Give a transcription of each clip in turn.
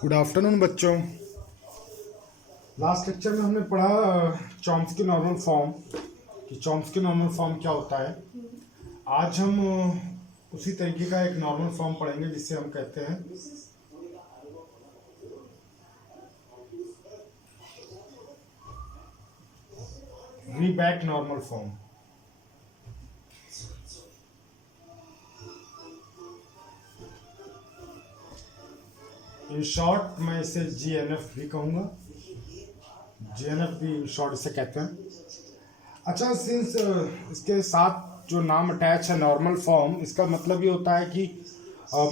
Good afternoon बच्चों। Last lecture में हमने पढ़ा चॉम्स्की नॉर्मल फॉर्म कि चॉम्स्की नॉर्मल फॉर्म क्या होता है। आज हम उसी तरीके का एक नॉर्मल फॉर्म पढ़ेंगे जिसे हम कहते हैं रीबैक नॉर्मल फॉर्म। इन शॉर्ट मैं इसे जीएनएफ भी कहूँगा, जीएनएफ भी इन शॉर्ट इसे कहते हैं। अच्छा, सिंस इसके साथ जो नाम अटैच है नॉर्मल फॉर्म, इसका मतलब ये होता है कि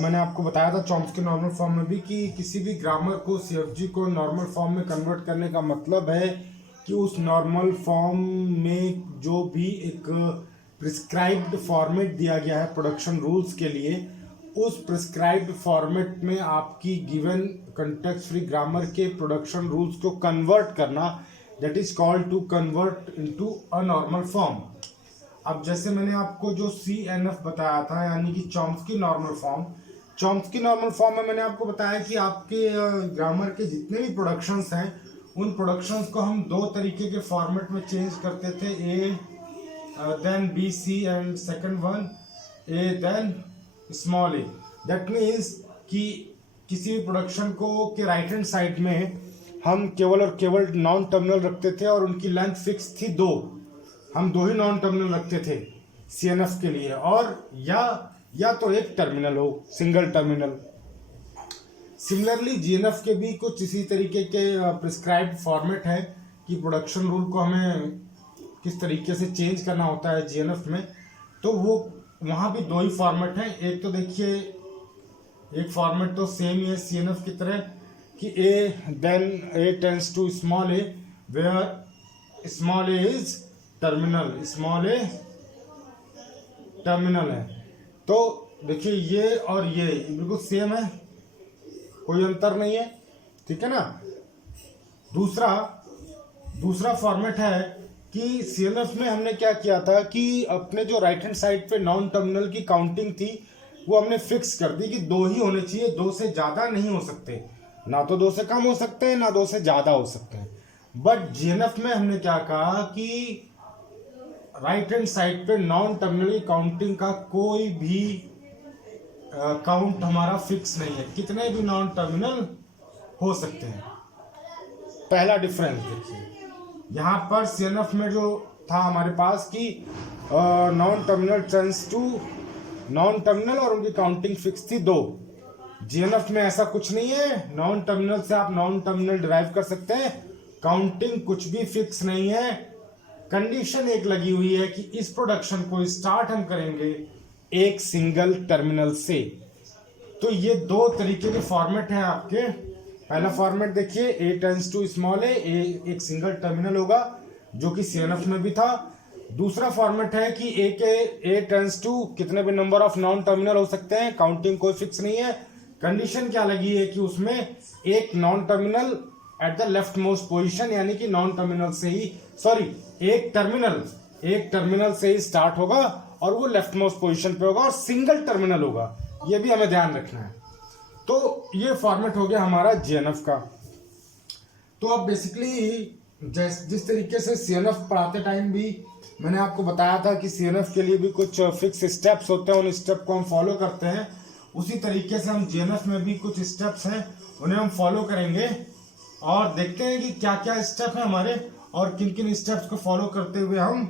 मैंने आपको बताया था चॉम्स्की नॉर्मल फॉर्म में भी कि किसी भी ग्रामर को सीएफजी को नॉर्मल फॉर्म में कन्वर्ट करने का मतलब है कि उस नॉर्मल फॉर्म में जो भी एक प्रिस्क्राइब्ड फॉर्मेट दिया गया है प्रोडक्शन रूल्स के लिए, उस प्रिस्क्राइब्ड फॉर्मेट में आपकी गिवन कंटेक्स्ट फ्री ग्रामर के प्रोडक्शन रूल्स को कन्वर्ट करना, that is called to convert into a normal form. अब जैसे मैंने आपको जो CNF बताया था, यानी कि Chomsky normal form, Chomsky normal form में मैंने आपको बताया कि आपके ग्रामर के जितने भी प्रोडक्शंस हैं उन प्रोडक्शंस को हम दो तरीके के फॉर्मेट में चेंज करते थे, A then B C and second one A then small A. That means कि किसी भी प्रोडक्शन को के राइट हैंड साइड में हम केवल और केवल नॉन टर्मिनल रखते थे और उनकी लेंथ फिक्स थी दो। हम दो ही नॉन टर्मिनल रखते थे CNF के लिए, और या तो एक टर्मिनल हो, सिंगल टर्मिनल। सिमिलरली GNF के भी कुछ इसी तरीके के प्रिस्क्राइब्ड फॉर्मेट है कि प्रोडक्शन रूल को हमें किस तरीके से चेंज करना होता है GNF में। तो वो वहाँ भी दो ही फॉर्मेट हैं। एक तो देखिए, एक फॉर्मेट तो सेम ही है CNF की तरह कि A tends to small a where small a is terminal, small a terminal है। तो देखिए ये और ये बिल्कुल सेम है, कोई अंतर नहीं है, ठीक है ना। दूसरा फॉर्मेट है कि CNF में हमने क्या किया था कि अपने जो राइट हैंड साइड पे नॉन टर्मिनल की काउंटिंग थी वो हमने फिक्स कर दी कि दो ही होने चाहिए, दो से ज़्यादा नहीं हो सकते, ना तो दो से कम हो सकते हैं ना दो से ज़्यादा हो सकते हैं। बट GNF में हमने क्या कहा कि राइट हैंड साइड पे नॉन टर्मिनल की काउंटिंग का कोई भी काउंट हमारा फिक्स नहीं है, कितने भी नॉन टर्मिनल हो सकते हैं। पहला डिफरेंस देखिए, यहाँ पर CNF में जो था हमारे पास कि non terminal tends to non terminal और उनकी काउंटिंग फिक्स थी दो। GNF में ऐसा कुछ नहीं है, नॉन टर्मिनल से आप नॉन टर्मिनल डिराइव कर सकते हैं, काउंटिंग कुछ भी फिक्स नहीं है। कंडीशन एक लगी हुई है कि इस प्रोडक्शन को स्टार्ट हम करेंगे एक सिंगल टर्मिनल से। तो ये दो तरीके के फॉर्मेट हैं आपके। पहला फॉर्मेट देखिए, A tends to small a, एक सिंगल टर्मिनल होगा जो कि CNF में भी था। दूसरा फॉर्मेट है कि A टेंड्स टू कितने भी नंबर ऑफ नॉन टर्मिनल हो सकते हैं, काउंटिंग कोई फिक्स नहीं है। कंडीशन क्या लगी है कि उसमें एक non terminal at the left most position, यानी कि नॉन टर्मिनल से ही एक टर्मिनल से ही स्टार्ट होगा और वो लेफ्ट मोस्ट पोजिशन पे होगा और सिंगल टर्मिनल होगा, ये भी हमें ध्यान रखना है। तो ये फॉर्मेट हो गया हमारा GNF का। तो अब बेसिकली जिस तरीके से CNF पढ़ाते टाइम भी मैंने आपको बताया था कि CNF के लिए भी कुछ फिक्स स्टेप्स होते हैं, उन स्टेप को हम फॉलो करते हैं, उसी तरीके से हम GNF में भी कुछ स्टेप्स हैं उन्हें हम फॉलो करेंगे और देखते हैं कि क्या क्या स्टेप है हमारे और किन किन स्टेप्स को फॉलो करते हुए हम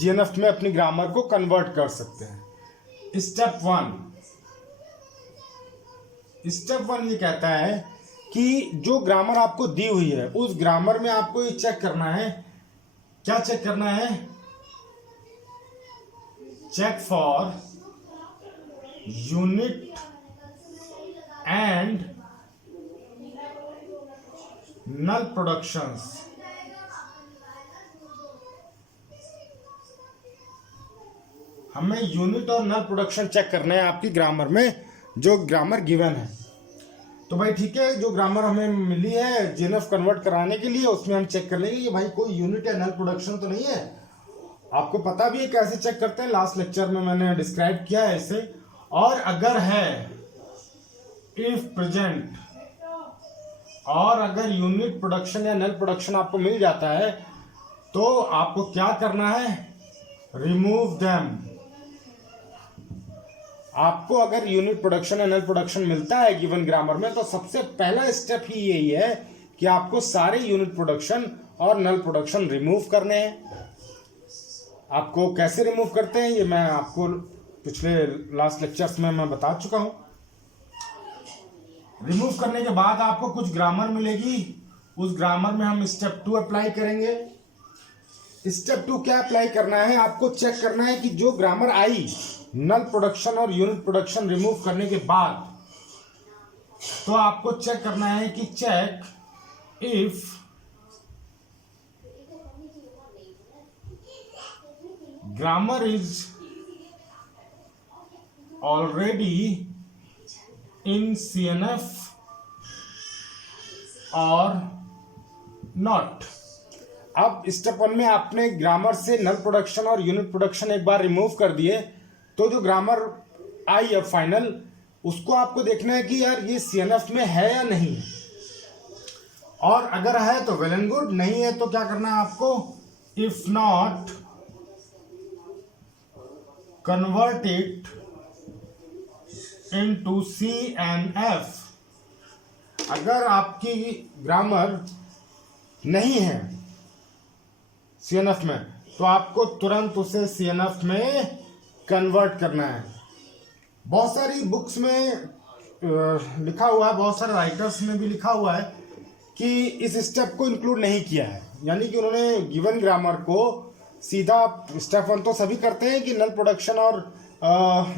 GNF में अपनी ग्रामर को कन्वर्ट कर सकते हैं। स्टेप वन ये कहता है कि जो ग्रामर आपको दी हुई है उस ग्रामर में आपको ये चेक करना है, क्या चेक करना है, check for unit and null productions. हमें यूनिट और नल प्रोडक्शन चेक करना है आपकी ग्रामर में, जो ग्रामर गिवन है। तो भाई ठीक है, जो ग्रामर हमें मिली है GNF कन्वर्ट कराने के लिए उसमें हम चेक कर लेंगे कि भाई कोई यूनिट या नल प्रोडक्शन तो नहीं है। आपको पता भी है कैसे चेक करते हैं, लास्ट लेक्चर में मैंने डिस्क्राइब किया है इसे। और अगर है इफ प्रेजेंट, और अगर यूनिट प्रोडक्शन या नल प्रोडक्शन आपको मिल जाता है तो आपको क्या करना है, रिमूव देम। आपको अगर यूनिट प्रोडक्शन या नल प्रोडक्शन मिलता है गिवन ग्रामर में तो सबसे पहला स्टेप ही यही है कि आपको सारे यूनिट प्रोडक्शन और नल प्रोडक्शन रिमूव करने हैं। आपको कैसे रिमूव करते हैं ये मैं आपको पिछले लास्ट लेक्चर्स में मैं बता चुका हूं। रिमूव करने के बाद आपको कुछ ग्रामर मिलेगी, उस ग्रामर में हम स्टेप 2 अप्लाई करेंगे। स्टेप 2 क्या अप्लाई करना है, आपको चेक करना है कि जो ग्रामर आई नल प्रोडक्शन और यूनिट प्रोडक्शन रिमूव करने के बाद, तो आपको चेक करना है कि check if grammar is already in CNF और नॉट। अब स्टेप 1 में आपने ग्रामर से नल प्रोडक्शन और यूनिट प्रोडक्शन एक बार रिमूव कर दिए, तो जो ग्रामर आई अब फाइनल, उसको आपको देखना है कि यार ये CNF में है या नहीं, और अगर है तो वेल एंड गुड, नहीं है तो क्या करना है आपको, if not convert it into CNF। अगर आपकी ग्रामर नहीं है CNF में तो आपको तुरंत उसे CNF में कन्वर्ट करना है। बहुत सारी बुक्स में लिखा हुआ है, बहुत सारे राइटर्स ने भी लिखा हुआ है कि इस स्टेप को इंक्लूड नहीं किया है, यानी कि उन्होंने गिवन ग्रामर को सीधा स्टेप 1 तो सभी करते हैं कि नल प्रोडक्शन और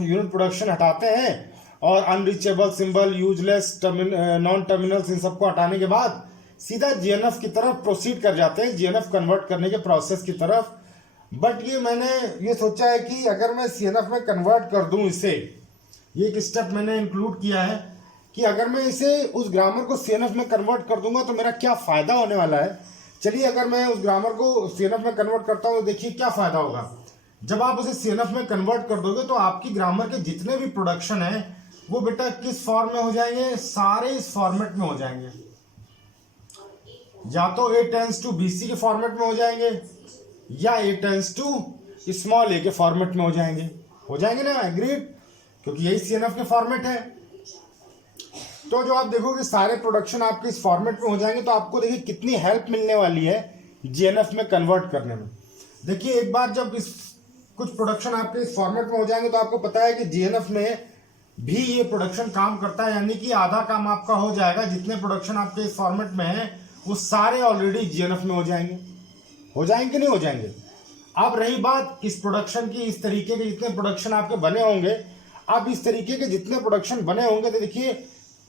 यूनिट प्रोडक्शन हटाते हैं और unreachable symbol, useless non terminals, इन सबको हटाने के बाद सीधा GNF की तरफ प्रोसीड कर जाते हैं, GNF कन्वर्ट करने के प्रोसेस की तरफ। बट ये मैंने ये सोचा है कि अगर मैं CNF में कन्वर्ट कर दूं इसे, ये एक स्टेप मैंने इंक्लूड किया है कि अगर मैं इसे उस ग्रामर को CNF में कन्वर्ट कर दूंगा तो मेरा क्या फ़ायदा होने वाला है। चलिए अगर मैं उस ग्रामर को CNF में कन्वर्ट करता हूँ तो देखिए क्या फ़ायदा होगा। जब आप उसे CNF में कन्वर्ट कर दोगे तो आपकी ग्रामर के जितने भी प्रोडक्शन है वो बेटा किस फॉर्म में हो जाएंगे, सारे इस फॉर्मेट में हो जाएंगे। या तो A टेंस टू BC के फॉर्मेट में हो जाएंगे या A tends to small a के फॉर्मेट में हो जाएंगे ना, एग्रीड, क्योंकि यही CNF के फॉर्मेट है। तो जो आप देखोगे सारे प्रोडक्शन आपके इस फॉर्मेट में हो जाएंगे, तो आपको देखिए कितनी हेल्प मिलने वाली है GNF में कन्वर्ट करने में। देखिए एक बार जब इस कुछ प्रोडक्शन आपके इस फॉर्मेट में हो जाएंगे तो आपको पता है कि GNF में भी ये प्रोडक्शन काम करता है, यानी कि आधा काम आपका हो जाएगा। जितने प्रोडक्शन आपके इस फॉर्मेट में है वो सारे ऑलरेडी GNF में हो जाएंगे नहीं हो जाएंगे। अब रही बात इस प्रोडक्शन की, इस तरीके के जितने प्रोडक्शन आपके बने होंगे, अब इस तरीके के जितने प्रोडक्शन बने होंगे तो देखिए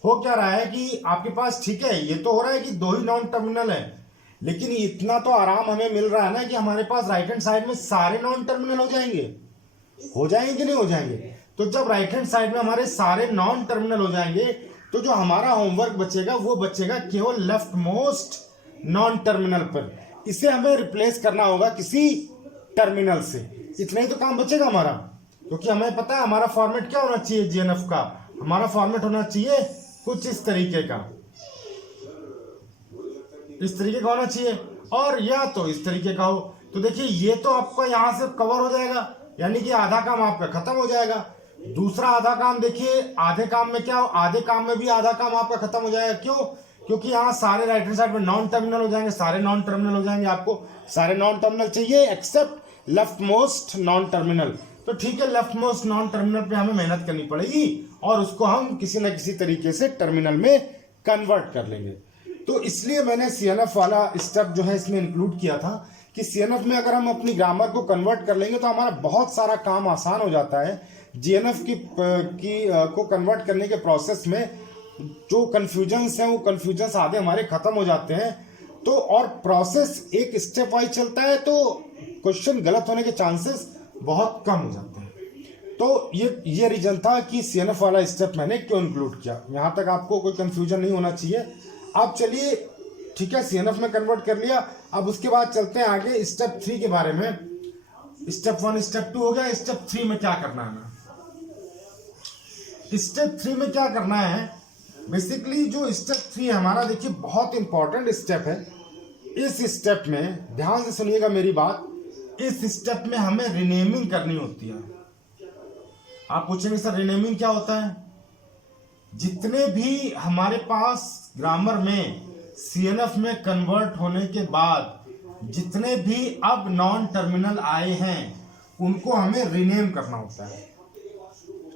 हो क्या रहा है कि आपके पास, ठीक है ये तो हो रहा है कि 2 ही नॉन टर्मिनल है, लेकिन इतना तो आराम हमें मिल रहा है ना कि हमारे पास राइट हैंड साइड में सारे नॉन टर्मिनल हो जाएंगे कि नहीं हो जाएंगे। तो जब राइट हैंड साइड में हमारे सारे नॉन टर्मिनल हो जाएंगे तो जो हमारा होमवर्क बचेगा वो बचेगा केवल लेफ्ट मोस्ट नॉन टर्मिनल पर। इसे हमें रिप्लेस करना होगा किसी टर्मिनल से, इतना ही तो काम बचेगा हमारा। क्योंकि हमें पता है हमारा फॉर्मेट क्या होना चाहिए GNF का, हमारा फॉर्मेट होना चाहिए कुछ इस तरीके का, इस तरीके का होना चाहिए, और या तो इस तरीके का हो। तो देखिए ये तो आपका यहां से कवर हो जाएगा, यानी कि आधा काम आपका खत्म हो जाएगा। दूसरा आधा काम देखिए, आधे काम में क्या हो, आधे काम में भी आधा काम आपका खत्म हो जाएगा। क्यों? क्योंकि यहाँ सारे राइट हैंड साइड में नॉन टर्मिनल हो जाएंगे, सारे नॉन टर्मिनल हो जाएंगे। आपको सारे नॉन टर्मिनल चाहिए except left most non terminal. तो ठीक है, लेफ्ट मोस्ट नॉन टर्मिनल पे हमें मेहनत करनी पड़ेगी और उसको हम किसी न किसी तरीके से टर्मिनल में कन्वर्ट कर लेंगे। तो इसलिए मैंने CNF वाला स्टेप जो है इसमें इंक्लूड किया था कि CNF में अगर हम अपनी ग्रामर को कन्वर्ट कर लेंगे तो हमारा बहुत सारा काम आसान हो जाता है। GNF को कन्वर्ट करने के प्रोसेस में जो कन्फ्यूजन्स हैं वो कन्फ्यूजन्स आधे हमारे खत्म हो जाते हैं। तो और प्रोसेस एक स्टेप वाइज चलता है तो क्वेश्चन गलत होने के चांसेस बहुत कम हो जाते हैं। तो ये रीजन था कि CNF वाला स्टेप मैंने क्यों इंक्लूड किया। यहाँ तक आपको कोई कंफ्यूजन नहीं होना चाहिए। अब चलिए ठीक है, CNF में कन्वर्ट कर लिया, अब उसके बाद चलते हैं आगे स्टेप 3 के बारे में। स्टेप 1 स्टेप 2 हो गया, स्टेप 3 में क्या करना है। स्टेप 3 में क्या करना है बेसिकली जो स्टेप 3 हमारा, देखिए बहुत इंपॉर्टेंट स्टेप है। इस स्टेप में ध्यान से सुनिएगा मेरी बात, इस स्टेप में हमें रिनेमिंग करनी होती है। आप पूछेंगे सर रिनेमिंग क्या होता है? जितने भी हमारे पास ग्रामर में सीएनएफ में कन्वर्ट होने के बाद जितने भी अब नॉन टर्मिनल आए हैं उनको हमें रिनेम करना होता है।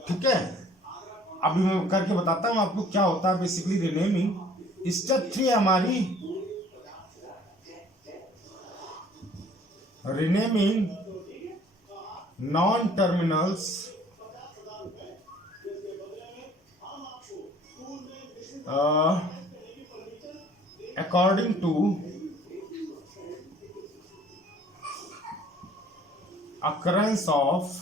ठीक है, अभी मैं करके बताता हूं आपको क्या होता है बेसिकली रिनेमिंग। स्टेप 3 हमारी renaming non terminals according to occurrence of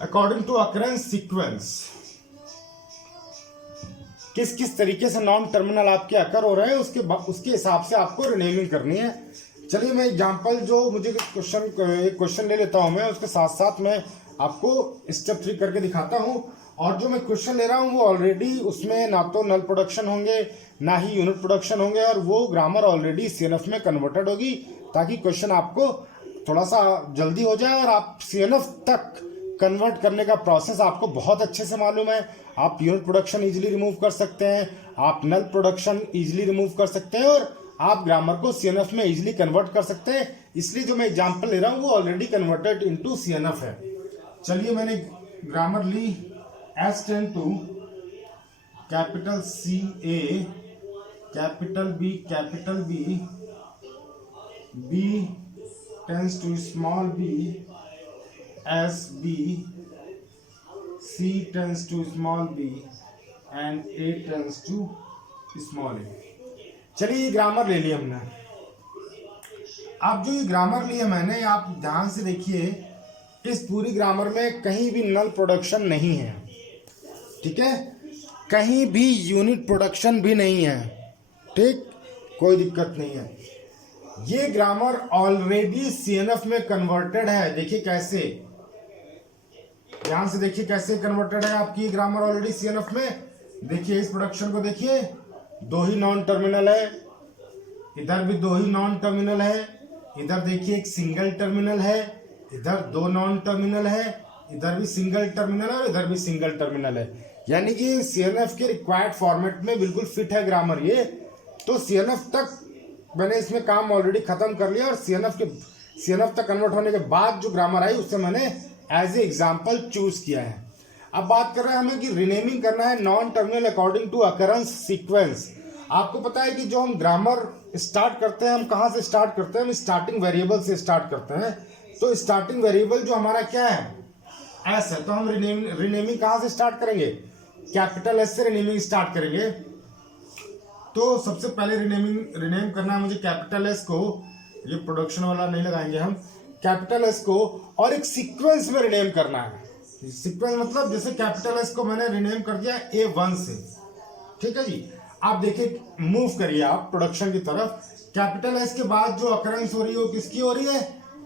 according to occurrence sequence। किस किस तरीके से नॉन टर्मिनल आपके अकर हो रहे हैं उसके हिसाब से आपको रिनेमिंग करनी है। चलिए मैं एग्जांपल जो मुझे एक क्वेश्चन ले लेता हूं मैं, उसके साथ साथ मैं आपको स्टेप 3 करके दिखाता हूं। और जो मैं क्वेश्चन ले रहा हूं वो ऑलरेडी उसमें ना तो नल प्रोडक्शन होंगे ना ही यूनिट प्रोडक्शन होंगे, और वो ग्रामर ऑलरेडी सीएनएफ में कन्वर्टेड होगी ताकि क्वेश्चन आपको थोड़ा सा जल्दी हो जाए और आप सीएनएफ तक कन्वर्ट करने का प्रोसेस आपको बहुत अच्छे से मालूम है। आप यूनिट प्रोडक्शन इजीली रिमूव कर सकते हैं, आप नल प्रोडक्शन इजीली रिमूव कर सकते हैं, और आप ग्रामर को सीएनएफ में इजीली कन्वर्ट कर सकते हैं। इसलिए जो मैं एग्जांपल ले रहा हूं वो ऑलरेडी कन्वर्टेड इनटू सीएनएफ है। चलिए मैंने ग्रामर ली S tend to capital C A capital B B tends to small b S B C tends to small b and A tends to small a। चलिए ये grammar ले लिया हमने। अब जो ये ग्रामर लिया मैंने, आप ध्यान से देखिए, इस पूरी ग्रामर में कहीं भी नल प्रोडक्शन नहीं है। ठीक है, कहीं भी यूनिट प्रोडक्शन भी नहीं है। ठीक, कोई दिक्कत नहीं है। ये ग्रामर ऑलरेडी सीएनएफ में कन्वर्टेड है। देखिए कैसे, ध्यान से देखिए कैसे कन्वर्टेड है आपकी ग्रामर ऑलरेडी सीएनएफ में। देखिए इस प्रोडक्शन को देखिए, 2 ही नॉन टर्मिनल है, इधर भी 2 ही नॉन टर्मिनल है, इधर देखिए एक सिंगल टर्मिनल है, इधर 2 नॉन टर्मिनल है, इधर भी सिंगल टर्मिनल है और इधर भी सिंगल टर्मिनल है। यानी कि सीएनएफ के रिक्वायर्ड फॉर्मेट में बिल्कुल फिट है ग्रामर ये। तो सीएनएफ तक मैंने इसमें काम ऑलरेडी खत्म कर लिया, और सीएनएफ तक कन्वर्ट होने के बाद जो ग्रामर आई उससे मैंने एज ए एग्जाम्पल चूज किया है। अब बात कर रहे हैं हमें कि रिनेमिंग करना है non terminal according to occurrence sequence. आपको पता है कि जो हम ग्रामर स्टार्ट करते हैं, हम कहाँ से स्टार्ट करते हैं? हम स्टार्टिंग वेरिएबल से स्टार्ट करते हैं। तो स्टार्टिंग वेरिएबल जो हमारा क्या है? एस है। तो हम रिनेमिंग कहाँ से स्टार्ट करेंगे? कैपिटल एस से रिनेमिंग स्टार्ट करेंगे। तो सबसे पहले रिनेम करना है मुझे कैपिटल एस को, ये प्रोडक्शन वाला नहीं लगाएंगे हम, कैपिटल एस को, और एक सीक्वेंस में रिनेम करना है। सीक्वेंस मतलब जैसे कैपिटल एस को मैंने रिनेम कर दिया A1 से। ठीक है जी, आप देखिए, मूव करिए आप प्रोडक्शन की तरफ। कैपिटल एस के बाद जो अकरेंस हो रही है वो किसकी हो रही है?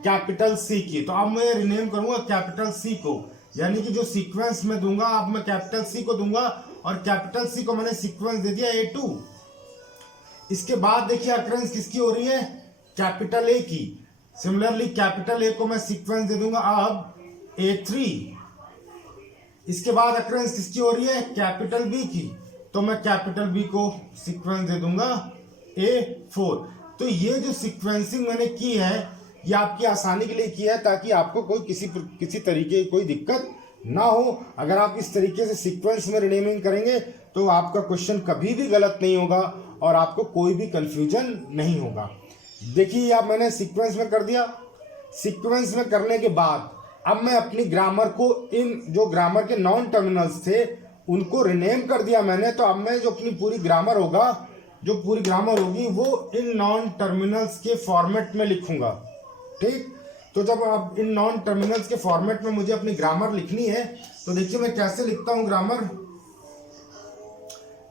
कैपिटल सी की। तो अब मैं रिनेम करूंगा कैपिटल सी को, यानी कि जो सीक्वेंस में दूंगा अब मैं कैपिटल सी को दूंगा, और कैपिटल सी को मैंने सीक्वेंस दे दिया A2। इसके बाद देखिए अकरेंस किसकी हो रही है? कैपिटल ए की। सिमिलरली कैपिटल ए को मैं सीक्वेंस दे दूंगा अब A3। इसके बाद अकरेंस किसकी हो रही है? कैपिटल बी की। तो मैं कैपिटल बी को सीक्वेंस दे दूंगा A4। तो ये जो सीक्वेंसिंग मैंने की है ये आपकी आसानी के लिए की है, ताकि आपको कोई किसी तरीके की कोई दिक्कत ना हो। अगर आप इस तरीके से सीक्वेंस में रिनेमिंग करेंगे तो आपका क्वेश्चन कभी भी गलत नहीं होगा और आपको कोई भी कंफ्यूजन नहीं होगा। देखिए अब मैंने सीक्वेंस में कर दिया। सीक्वेंस में करने के बाद अब मैं अपनी ग्रामर को, इन जो ग्रामर के नॉन टर्मिनल्स थे उनको रिनेम कर दिया मैंने। तो अब मैं जो अपनी पूरी ग्रामर होगा, जो पूरी ग्रामर होगी वो इन नॉन टर्मिनल्स के फॉर्मेट में लिखूंगा। ठीक, तो जब आप इन नॉन टर्मिनल्स के फॉर्मेट में मुझे अपनी ग्रामर लिखनी है तो देखिए मैं कैसे लिखता हूं ग्रामर।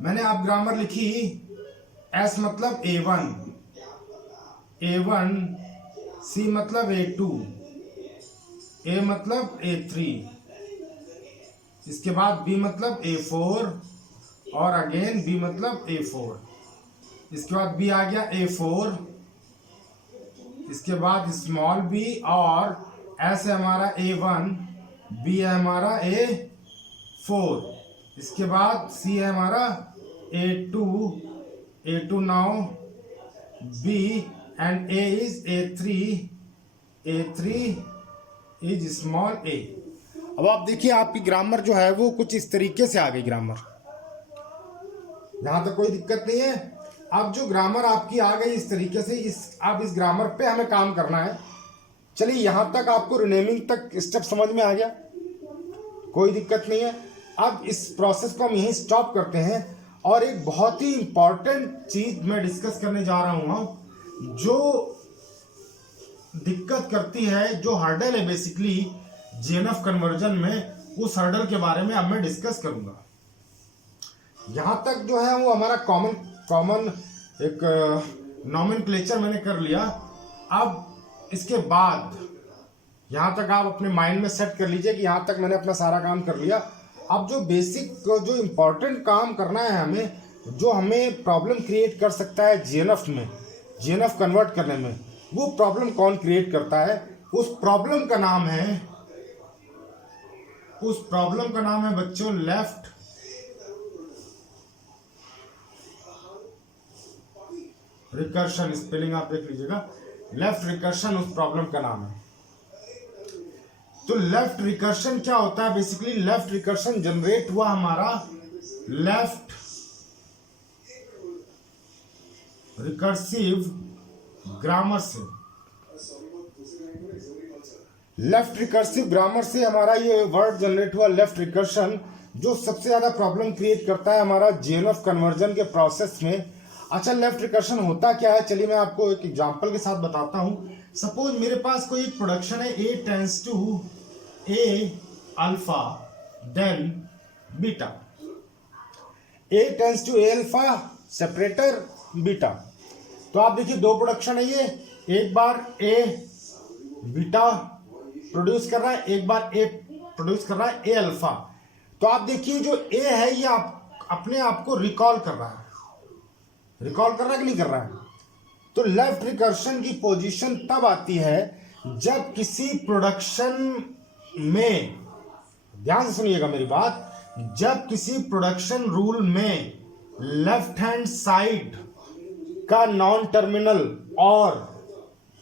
मैंने आप ग्रामर लिखी, एस मतलब A1, C मतलब A2, A मतलब A3, इसके बाद बी मतलब A4 और अगेन बी मतलब A4, इसके बाद बी आ गया A4, इसके बाद स्मॉल बी और एस है हमारा A1, बी है हमारा A4, इसके बाद सी है हमारा A2 now B and A is A3 is small a। अब आप देखिए आपकी ग्रामर जो है वो कुछ इस तरीके से आ गई ग्रामर, यहां तक कोई दिक्कत नहीं है। अब जो ग्रामर आपकी आ गई इस तरीके से, अब इस ग्रामर पे हमें काम करना है। चलिए यहां तक आपको रिनेमिंग तक स्टेप समझ में आ गया, कोई दिक्कत नहीं है। अब इस प्रोसेस को हम यहीं स्टॉप करते हैं और एक बहुत ही इंपॉर्टेंट चीज मैं डिस्कस करने जा रहा हूं, जो दिक्कत करती है, जो हर्डल है बेसिकली जीएनएफ कन्वर्जन में, उस हर्डल के बारे में अब मैं डिस्कस करूंगा। यहां तक जो है वो हमारा कॉमन एक नॉमेनक्लेचर मैंने कर लिया। अब इसके बाद यहां तक आप अपने माइंड में सेट कर लीजिए कि यहां तक मैंने अपना सारा काम कर लिया। अब जो बेसिक जो इम्पोर्टेंट काम करना है हमें, जो हमें प्रॉब्लम क्रिएट कर सकता है जीएनएफ कन्वर्ट करने में, वो प्रॉब्लम कौन क्रिएट करता है? उस प्रॉब्लम का नाम है बच्चों लेफ्ट रिकर्शन। स्पेलिंग आप देख लीजिएगा, लेफ्ट रिकर्शन उस प्रॉब्लम का नाम है। तो लेफ्ट रिकर्शन क्या होता है? बेसिकली लेफ्ट रिकर्शन जनरेट हुआ हमारा लेफ्ट रिकर्सिव ग्रामर से। लेफ्ट रिकर्सिव ग्रामर से हमारा ये वर्ड जनरेट हुआ लेफ्ट रिकर्शन, जो सबसे ज्यादा प्रॉब्लम क्रिएट करता है हमारा जीएनएफ कन्वर्जन के प्रोसेस में। अच्छा, लेफ्ट रिकर्शन होता क्या है? चलिए मैं आपको एक एग्जांपल के साथ बताता हूं। सपोज मेरे पास कोई एक प्रोडक्शन है, A tends to A alpha then beta, A tends to A alpha separator beta. तो आप देखिए दो प्रोडक्शन है ये, एक बार A बीटा प्रोड्यूस कर रहा है, एक बार A प्रोड्यूस कर रहा है A अल्फा। तो आप देखिए जो A है ये अपने आप को रिकॉल कर रहा है कि नहीं कर रहा है? तो लेफ्ट रिकर्शन की पोजीशन तब आती है जब किसी प्रोडक्शन में, ध्यान से सुनिएगा मेरी बात, जब किसी प्रोडक्शन रूल में लेफ्ट हैंड साइड का नॉन टर्मिनल और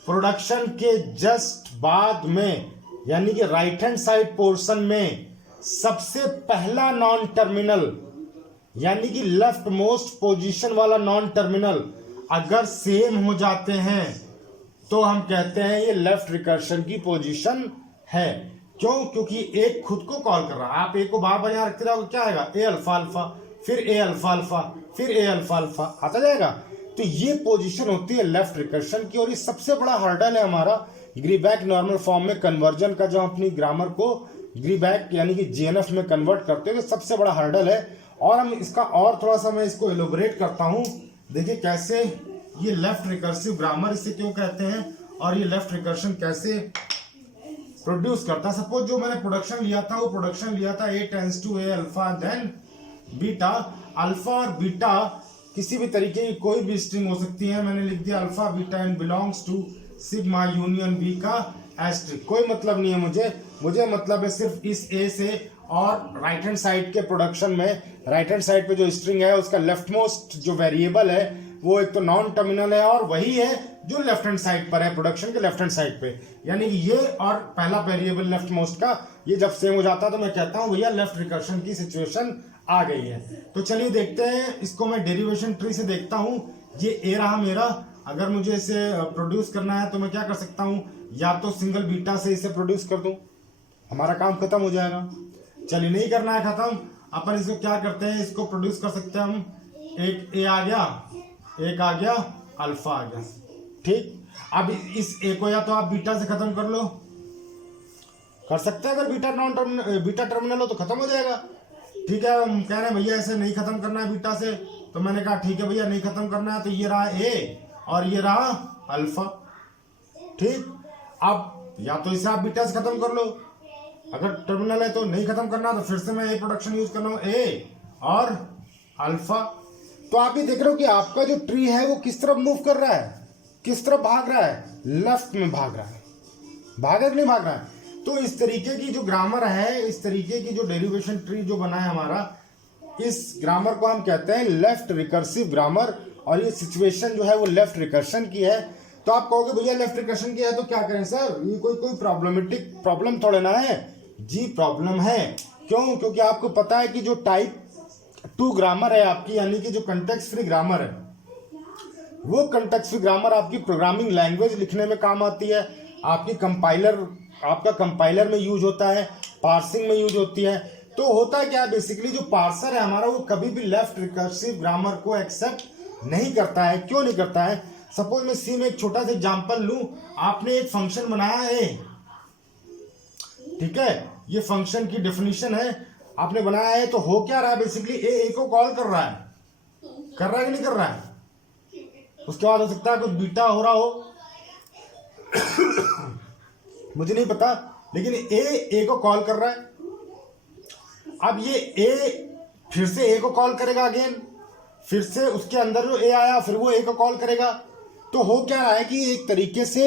प्रोडक्शन के जस्ट बाद में, यानी कि राइट हैंड साइड पोर्शन में सबसे पहला नॉन टर्मिनल, यानी कि लेफ्ट मोस्ट पोजीशन वाला नॉन टर्मिनल अगर सेम हो जाते हैं तो हम कहते हैं ये लेफ्ट रिकर्शन की पोजीशन है। क्यों? क्योंकि एक खुद को कॉल कर रहा है। आप ए को बार बार यहां रखते रहोगे, क्या आएगा? A अल्फा अल्फा, फिर A अल्फा अल्फा, फिर A अल्फा अल्फा आता जाएगा। तो ये पोजीशन होती है लेफ्ट रिकर्शन की, और ये सबसे बड़ा हर्डल है हमारा ग्रीबैक नॉर्मल फॉर्म में कन्वर्जन का। जो अपनी ग्रामर को ग्रीबैक यानी कि जीएनएफ में कन्वर्ट करते हैं, तो सबसे बड़ा हर्डल है। और हम इसका और थोड़ा सा मैं इसको एलोबरेट करता हूं। देखिए कैसे ये लेफ्ट रिकर्सिव ग्रामर इसे क्यों कहते हैं, और ये लेफ्ट रिकर्शन कैसे प्रोड्यूस करता है। सपोज जो मैंने प्रोडक्शन लिया था, वो प्रोडक्शन लिया था A tends to A alpha then beta. Alpha और बीटा किसी भी तरीके की कोई भी स्ट्रिंग हो सकती है। मैंने लिख दिया alpha beta and belongs to sigma union B का एस्ट्रिक। कोई मतलब नहीं है मुझे मतलब है सिर्फ इस A से, और राइट हैंड साइड के प्रोडक्शन में राइट हैंड साइड पे जो स्ट्रिंग है उसका लेफ्ट मोस्ट जो वेरिएबल है वो एक तो नॉन टर्मिनल है, और वही है जो लेफ्ट हैंड साइड पर है, प्रोडक्शन के लेफ्ट हैंड साइड पे। यानी कि ये और पहला वेरिएबल लेफ्ट मोस्ट का ये जब सेम हो जाता है तो मैं कहता हूं भैया लेफ्ट रिकर्शन की सिचुएशन आ गई है। तो चलिए देखते हैं इसको, मैं डेरिवेशन ट्री से देखता हूं। ये A रहा मेरा, अगर मुझे इसे प्रोड्यूस करना है तो मैं क्या कर सकता हूं, या तो सिंगल बीटा से इसे प्रोड्यूस कर दूं, हमारा काम खत्म हो जाएगा। चलिए नहीं करना है खत्म, अपन इसको क्या करते हैं, इसको प्रोड्यूस कर सकते हैं हम। एक A आ गया, एक आ गया अल्फा आ गया, ठीक। अब इस A को या तो आप बीटा से खत्म कर लो, कर सकते हैं, अगर बीटा टर्मिनल हो तो खत्म हो जाएगा, ठीक है। हम कह रहे हैं भैया ऐसे नहीं खत्म करना है बीटा से, तो मैंने कहा ठीक है भैया नहीं खत्म करना है, तो ये रहा A और ये रहा अल्फा, ठीक। अब या तो इसे आप बीटा से खत्म कर लो, अगर टर्मिनल है तो नहीं खत्म करना, तो फिर से मैं ए प्रोडक्शन यूज कर रहा हूँ, ए और अल्फा। तो आप ये देख रहे हो कि आपका जो ट्री है वो किस तरफ मूव कर रहा है, किस तरफ भाग रहा है, लेफ्ट में भाग रहा है। भागा कि नहीं भाग रहा है? तो इस तरीके की जो ग्रामर है, इस तरीके की जो डेरिवेशन ट्री जो बना है हमारा, इस ग्रामर को हम कहते हैं लेफ्ट रिकर्सिव ग्रामर। और ये सिचुएशन जो है वो लेफ्ट रिकर्शन की है। तो आप कहोगे भैया लेफ्ट रिकर्शन की है तो क्या करें सर, ये कोई प्रॉब्लमेटिक प्रॉब्लम थोड़े ना है। जी प्रॉब्लम है। क्यों? क्योंकि आपको पता है कि जो टाइप 2 ग्रामर है आपकी, यानी कि जो कंटेक्स्ट फ्री ग्रामर है, वो कंटेक्स्ट फ्री ग्रामर आपकी प्रोग्रामिंग लैंग्वेज लिखने में काम आती है, आपकी कंपाइलर, आपका कंपाइलर में यूज होता है, पार्सिंग में यूज होती है। तो होता है क्या, बेसिकली जो पार्सर है हमारा वो कभी भी लेफ्ट रिकर्सिव ग्रामर को एक्सेप्ट नहीं करता है। क्यों नहीं करता है? सपोज मैं सी में एक छोटा सा एग्जांपल लूं, आपने एक फंक्शन बनाया है, ठीक है, ये फंक्शन की डेफिनेशन है, आपने बनाया है, तो हो क्या रहा है, बेसिकली ए को कॉल कर रहा है कि नहीं कर रहा है? उसके बाद हो सकता है कुछ बीटा हो रहा हो मुझे नहीं पता, लेकिन ए को कॉल कर रहा है। अब ये ए फिर से ए को कॉल करेगा अगेन, फिर से उसके अंदर जो ए आया फिर वो ए को कॉल करेगा। तो हो क्या रहा है कि एक तरीके से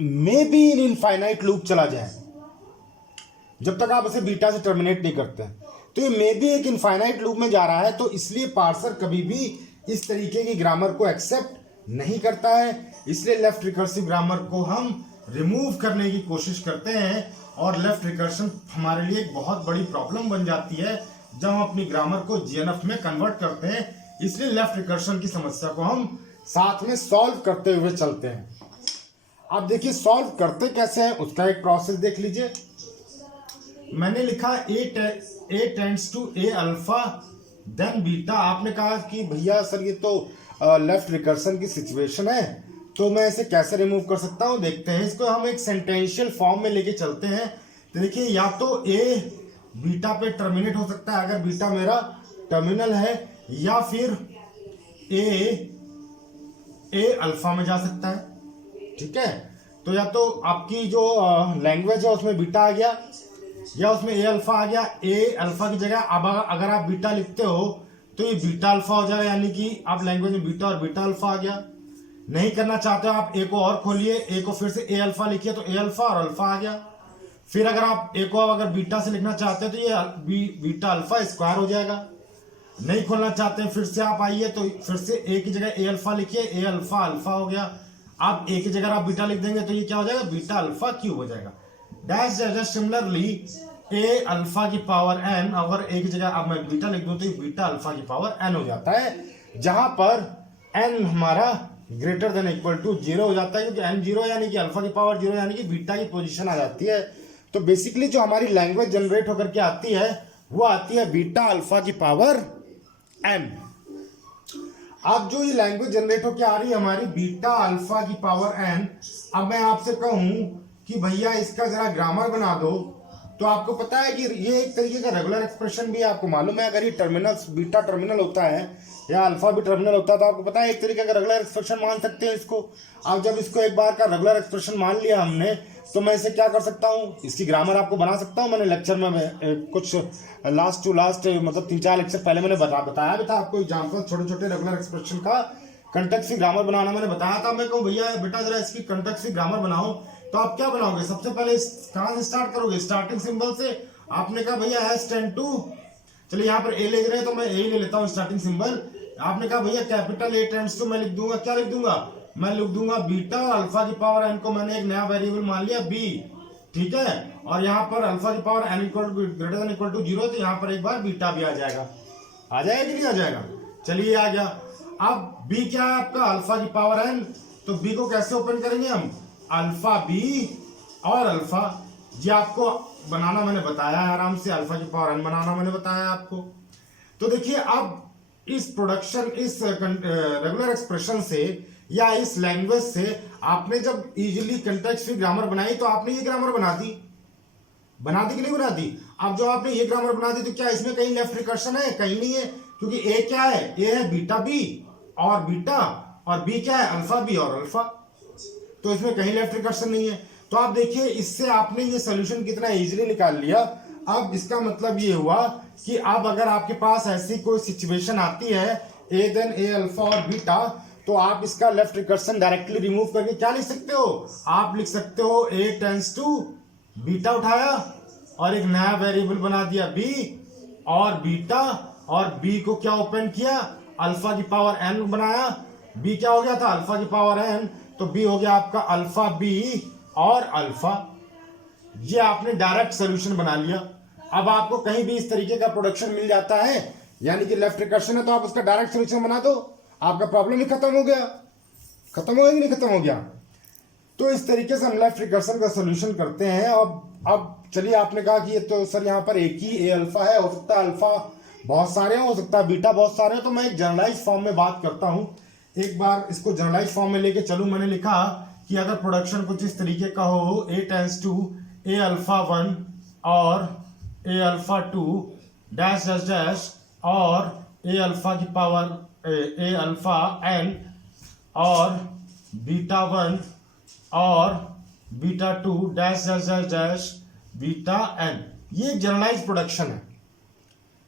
may be in infinite loop चला जाए जब तक आप उसे बीटा से टर्मिनेट नहीं करते हैं। तो ये मे बी एक इनफाइनाइट लूप में जा रहा है। तो इसलिए पार्सर कभी भी इस तरीके की ग्रामर को एक्सेप्ट नहीं करता है। इसलिए लेफ्ट रिकर्सिव ग्रामर को हम रिमूव करने की कोशिश करते हैं, और लेफ्ट रिकर्शन हमारे लिए एक बहुत बड़ी प्रॉब्लम बन जाती है जब हम अपनी ग्रामर को जीएनएफ में कन्वर्ट करते हैं। इसलिए लेफ्ट रिकर्शन की समस्या को हम साथ में सॉल्व करते हुए चलते हैं। अब देखिए सॉल्व करते कैसे हैं उसका एक प्रोसेस देख लीजिए। मैंने लिखा A tends to A alpha then beta. आपने कहा कि भैया सर ये तो लेफ्ट रिकर्शन की सिचुएशन है, तो मैं इसे कैसे रिमूव कर सकता हूं, देखते हैं। इसको हम एक सेंटेंशियल फॉर्म में लेके चलते हैं। तो देखिए या तो ए बीटा पे टर्मिनेट हो सकता है अगर बीटा मेरा टर्मिनल है, या फिर ए अल्फा में जा सकता है, ठीक है। तो या तो आपकी जो लैंग्वेज है उसमें बीटा आ गया या उसमें ए अल्फा आ गया। ए अल्फा की जगह अब अगर आप बीटा लिखते हो तो ये बीटा अल्फा हो जाएगा, यानी कि आप लैंग्वेज में बीटा और बीटा अल्फा आ गया। नहीं करना चाहते हो आप ए को और खोलिए, ए को फिर से ए अल्फा लिखिए तो ए अल्फा और अल्फा आ गया। फिर अगर आप ए को अगर बीटा से लिखना चाहते हैं तो ये बीटा अल्फा स्क्वायर हो जाएगा। नहीं खोलना चाहते हैं फिर से आप आइए तो फिर से ए की जगह ए अल्फा लिखिए, ए अल्फा अल्फा हो गया। आप ए की जगह आप बीटा लिख देंगे तो ये क्या हो जाएगा, बीटा अल्फा क्यूब हो जाएगा। डैश सिमिलरली ए अल्फा की पावर एन, अगर ए की जगह अब मैं बीटा लिख दूं तो ये बीटा अल्फा की पावर एन हो जाता है, जहां पर एन हमारा ग्रेटर देन इक्वल टू 0 हो जाता है, क्योंकि एन 0 यानी कि अल्फा की पावर 0 यानी कि बीटा की पोजीशन आ जाती है। तो बेसिकली जो हमारी लैंग्वेज जनरेट होकर के आती है वो आती है बीटा अल्फा की पावर एन। अब जो ये लैंग्वेज जनरेट होकर आ रही है हमारी बीटा अल्फा की पावर एन, अब मैं आपसे कहूं कि भैया इसका जरा ग्रामर बना दो, तो आपको पता है कि ये एक तरीके का रेगुलर एक्सप्रेशन भी आपको मालूम है। अगर ये टर्मिनल बीटा टर्मिनल होता है या अल्फा भी टर्मिनल होता है तो आपको पता है एक तरीके का रेगुलर एक्सप्रेशन मान सकते हैं इसको। अब जब इसको एक बार का रेगुलर एक्सप्रेशन मान लिया हमने तो मैं इसे क्या कर सकता हूँ, इसकी ग्रामर आपको बना सकता हूँ। मैंने लेक्चर में कुछ लास्ट टू लास्ट मतलब 3-4 लेक्चर पहले मैंने बताया भी था आपको एग्जाम्पल, छोटे छोटे रेगुलर एक्सप्रेशन का कंटेक्स्ट की ग्रामर बनाना मैंने बताया था। मैं कहूँ भैया बेटा जरा इसकी कंटेक्स्ट की ग्रामर बनाओ, तो आप क्या बनाओगे, सबसे पहले कहां से स्टार्ट करोगे, स्टार्टिंग सिंबल से। आपने कहा भैया एस टेंड टू, चलिए यहाँ पर ए लिख रहे हैं तो मैं ए ले लेता हूँ स्टार्टिंग सिंबल। आपने कहा भैया कैपिटल ए टेंड्स टू, मैं लिख दूंगा, क्या लिख दूंगा, मैं लिख दूंगा बीटा, और अल्फा की पावर एन को मैंने एक नया वेरिएबल मान लिया बी, ठीक है। और यहाँ पर अल्फा की power n equal to greater than equal to 0, तो यहाँ पर एक बार बीटा भी आ जाएगा कि नहीं आ जाएगा। चलिए आ गया। अब बी क्या है आपका, अल्फा की पावर एन, तो बी को कैसे ओपन करेंगे हम, अल्फा बी और अल्फा, ये आपको बनाना मैंने बताया है आराम से, अल्फा की पावर एन बनाना मैंने बताया आपको। तो देखिए अब इस प्रोडक्शन, इस रेगुलर एक्सप्रेशन से या इस लैंग्वेज से आपने जब इजीली कंटेक्स्ट फ्री ग्रामर बनाई तो आपने ये ग्रामर बना दी कि नहीं बना दी। अब जो आपने ये ग्रामर बना दी तो क्या इसमें कहीं लेफ्ट रिकर्शन है, कहीं नहीं है, क्योंकि ए क्या है, ए है बीटा बी और बीटा, और बी क्या है, अल्फा बी और अल्फा, तो इसमें कहीं लेफ्ट रिकर्शन नहीं है। तो आप देखिए इससे आपने ये सोल्यूशन कितना इजीली निकाल लिया। अब इसका मतलब ये हुआ कि अब अगर आपके पास ऐसी कोई सिचुएशन आती है ए देन ए अल्फा और बीटा, तो आप इसका लेफ्ट रिकर्सन डायरेक्टली रिमूव करके क्या लिख सकते हो, आप लिख सकते हो ए टेंस टू बीटा उठाया और एक नया वेरिएबल बना दिया बी और बीटा, और बी को क्या ओपन किया, अल्फा की पावर एन बनाया, बी क्या हो गया था अल्फा की पावर एन, तो बी हो गया आपका अल्फा बी और अल्फा। ये आपने डायरेक्ट सोल्यूशन बना लिया। अब आपको कहीं भी इस तरीके का प्रोडक्शन मिल जाता है, यानी कि लेफ्ट रिकर्शन है, तो आप उसका डायरेक्ट सोल्यूशन बना दो, आपका प्रॉब्लम ही खत्म हो गया। खत्म हो गया कि नहीं खत्म हो गया? तो इस तरीके से हम लेफ्ट रिकर्सन का सोल्यूशन करते हैं। अब चलिए, आपने कहा कि ये तो सर यहाँ पर एक ही ए अल्फा है, हो सकता है अल्फा बहुत सारे हो सकता है बीटा बहुत सारे हो, तो मैं एक जनरलाइज फॉर्म में बात करता हूं। एक बार इसको जनरलाइज फॉर्म में लेके चलूं। मैंने लिखा कि अगर प्रोडक्शन कुछ इस तरीके का हो, A tends to A alpha 1 और A alpha 2 dash dash dash और ए अल्फा की पावर ए अल्फा एन और बीटा 1 और beta 2 dash dash dash dash beta n. ये जनरलाइज प्रोडक्शन है।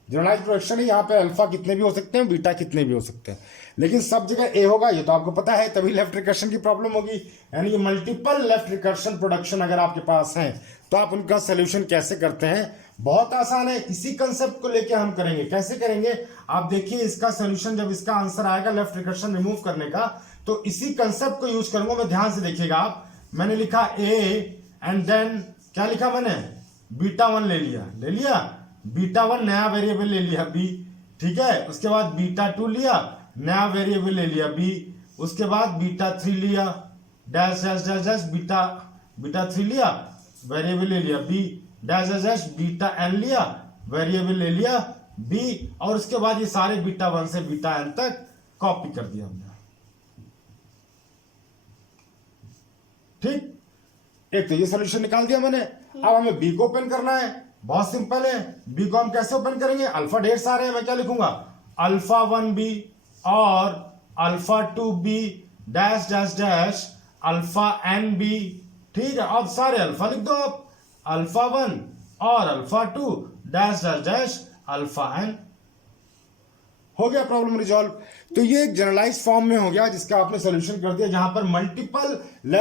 जनरलाइज प्रोडक्शन है, यहाँ पे अल्फा कितने भी हो सकते हैं, बीटा कितने भी हो सकते हैं, लेकिन सब जगह ए होगा, ये तो आपको पता है, तभी लेफ्ट रिकर्शन की प्रॉब्लम होगी। यानी कि मल्टीपल लेफ्ट रिकर्शन प्रोडक्शन अगर आपके पास है तो आप उनका सोल्यूशन कैसे करते हैं, बहुत आसान है। इसी कंसेप्ट को लेके हम करेंगे। कैसे करेंगे, आप देखिए इसका सोल्यूशन जब इसका आंसर आएगा लेफ्ट रिकर्शन रिमूव करने का, तो इसी कंसेप्ट को यूज करूंगा मैं। ध्यान से देखिएगा आप, मैंने लिखा ए एंड देन क्या लिखा मैंने, बीटा 1 ले लिया बीटा 1 नया वेरिएबल ले लिया बी, ठीक है। उसके बाद बीटा 2 लिया, नया वेरिएबल ले लिया बी। उसके बाद बीटा 3 लिया, dash dash dash dash beta 3 लिया, वेरिएबल ले लिया B, dash dash dash beta n लिया, वेरिएबल ले लिया बी, और उसके बाद ये सारे बीटा 1 से बीटा एन तक कॉपी कर दिया हमने। ठीक, एक तो ये सोल्यूशन निकाल दिया मैंने। अब हमें बी को ओपन करना है, बहुत सिंपल है। बी को हम कैसे ओपन करेंगे, अल्फा ढेर सारे हैं, मैं क्या लिखूंगा, अल्फा 1 बी और alpha 2 B dash dash dash alpha n B. ठीक है, अब सारे अल्फा लिख दो आप, अल्फा 1 और alpha 2 dash dash dash alpha n. हो गया प्रॉब्लम रिजॉल्व। तो ये एक जनरलाइज फॉर्म में हो गया जिसका आपने सोल्यूशन कर दिया, जहां पर मल्टीपल